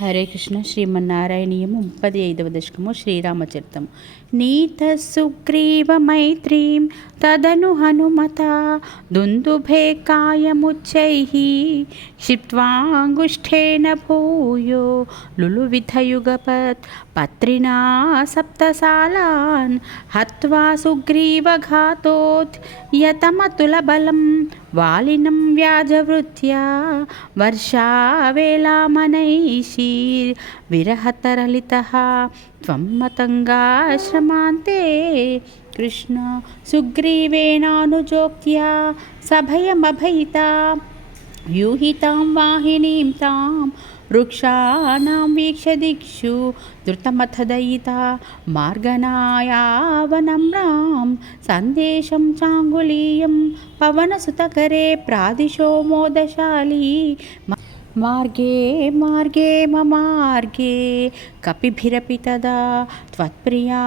హరే కృష్ణ. శ్రీమన్నారాయణీయము ముప్పై ఐదవ దశకము శ్రీరామచరితం. నీత సుగ్రీవ మైత్రీం తదను హనుమత దుందుభే కాయముచ్చై క్షిప్వాంగుష్ఠేన భూయో లులువిధయుగపత్ పత్రిణా సప్తసాలాన్ హత్వా సుగ్రీవఘాతోత్ యతమతులబలం వాలినం వ్యాజవృత్యా వర్షావేలామనైషీర్ విరహతరలిత త్వం మతంగాశ్రమాంతే కృష్ణ సుగ్రీవేణానుజోక్త్యా సభయమభయిత యూహితాం వాహినీం తాం వృక్షాణం వీక్షదిక్షు ధృతమథదయితా మార్గనాయావనమ్రాం సందేశం చాంగులీయం పవనసుతకరే ప్రాదిశో మోదశాలి मार्गे मार्गे ममार्गे कपिभिरपि तदा त्वत्प्रिया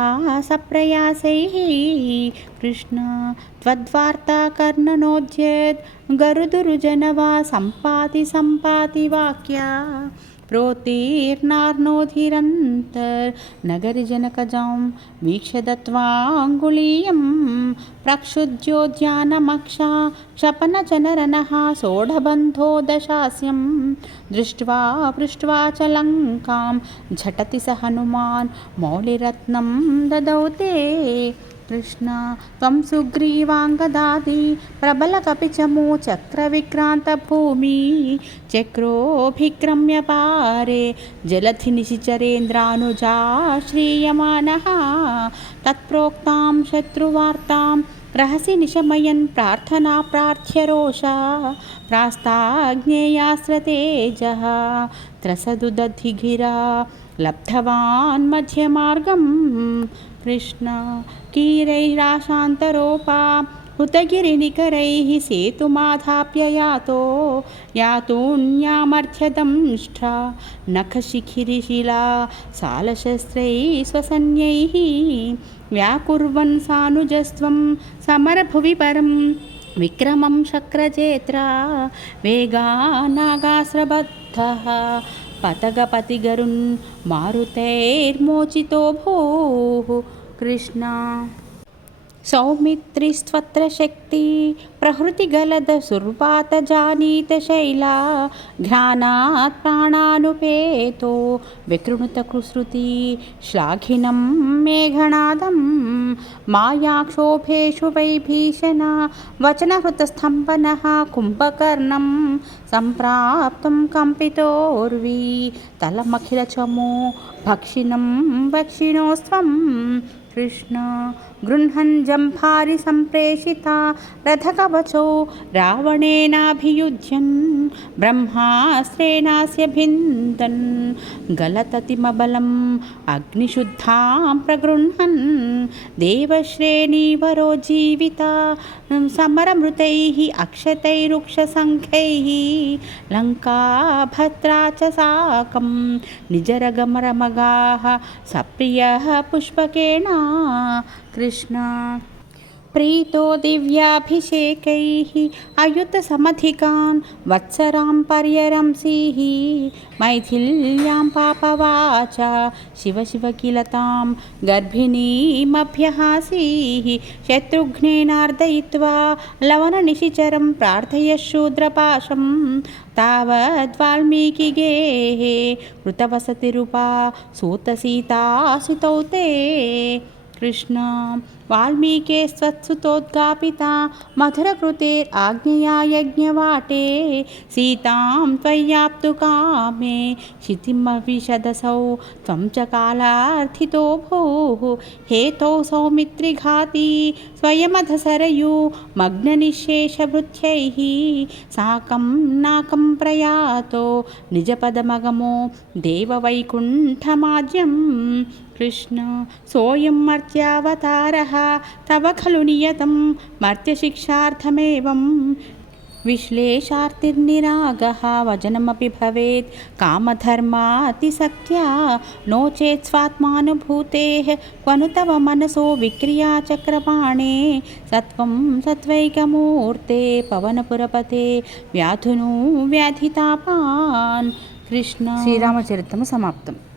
सप्रयासैः कृष्ण त्वद्वार्ता कर्णनोद्येत् गरुदुरुजनवा सम्पाति सम्पाति वाक्या प्रोतीर्णार्नोधिरन्तर्नगरिजनकजां वीक्ष्य दत्त्वाङ्गुलीयं प्रक्षुद्योद्यानमक्षा क्षपनचनरनः सोढबन्धो दशास्यं दृष्ट्वा पृष्ट्वा च लङ्कां झटति स हनुमान् मौलिरत्नं ददौ ते కృష్ణ త్వం సుగ్రీవాంగదాది ప్రబలకపిచమూ చక్రవిక్రాంతభూమి చక్రోభిక్రమ్య పారే జలధి నిశిచరేంద్రానుజాశ్రీయమానः తత్ప్రోక్తాం శత్రువార్తాం रहसि निशमयन् प्रार्थना प्रार्थ्य रोषा प्रास्ताज्ञेयास्रतेजः त्रसदुदधिगिरा లబ్ధవాన్ మధ్యమార్గం. కృష్ణ కీరైరాశాంతరోపా హృతగిరినికరై సేతుమాధాప్య యాతో యాతూన్యామర్థ్యదంష్ట నఖశిఖిరిశిలా సాలశస్త్రై స్వసన్యై వ్యాకుర్వన్ సానుజస్వం సమరభువి పరం విక్రమం శక్రజేత్ర వేగానాగాశ్రబద్ధ పతగపతిగరున్ మారుతైర్మోచితో భూ కృష్ణ. సౌమిత్రిస్త్వత్ర శక్తి ప్రహృతిగలద సుర్పాత జానీత శైలా ఘ్రానాత్ ప్రాణానుపేతో వికృణుత కుశ్రుతి శ్లాఘినం మేఘనాదం మాయాక్షోభేషు వై భీషణ వచనహృతస్తంభన కుంభకర్ణం సంప్రాప్తం కంపితోర్వీ తలమఖిలచమో భక్షిణం భక్షిణోస్వం కృష్ణ जम्भारि सम्प्रेषिता रथकवचो रावणेनाभियुध्यन् ब्रह्मास्त्रेणास्य भिन्दन्, गलततिमबलम् अग्निशुद्धां प्रगृह्णन्, देवश्रेणीवरो जीविता, समरमृतैः, अक्षतैरुक्षसङ्ख्यैः, लङ्काभद्रा च साकं, निजरगमरमगाः, सप्रियः पुष्पकेण कृष्ण। प्रीतो दिव्याभिषेकैः अयुतसमधिकान् वत्सरां पर्यरंसीः मैथिल्यां पापवाचा, शिव शिव किल तां गर्भिणीमभ्यहासीः, शत्रुघ्नेनार्दयित्वा लवणनिशिचरं प्रार्थय शूद्रपाशं तावद्वाल्मीकिगेः कृतवसतिरूपा, सूतसीतासितौ ते। कृष्ण वाल्मीके स्वत्सुतोद्गापिता मधुरकृतेराज्ञया यज्ञवाटे सीतां त्वय्याप्तु कामे क्षितिमविशदसौ त्वं च कालार्थितो भूः हेतौ सौमित्रिघाती स्वयमधसरयु मग्ननिःशेषभृत्यैः साकं नाकं प्रयातो निजपदमगमो देववैकुण्ठमाद्यं कृष्ण सोऽयं मर्त्यावतारः तव खलु नियतं मर्त्यशिक्षार्थमेवं विश्लेषार्तिर्निरागः वचनमपि भवेत् कामधर्मातिसख्या नो चेत् स्वात्मानुभूतेः क्वनु तव मनसो विक्रिया चक्रपाणे सत्वं सत्त्वैकमूर्ते पवनपुरपते व्याधुनु व्याधितापान् कृष्ण श्रीरामचरितम समाप्तम्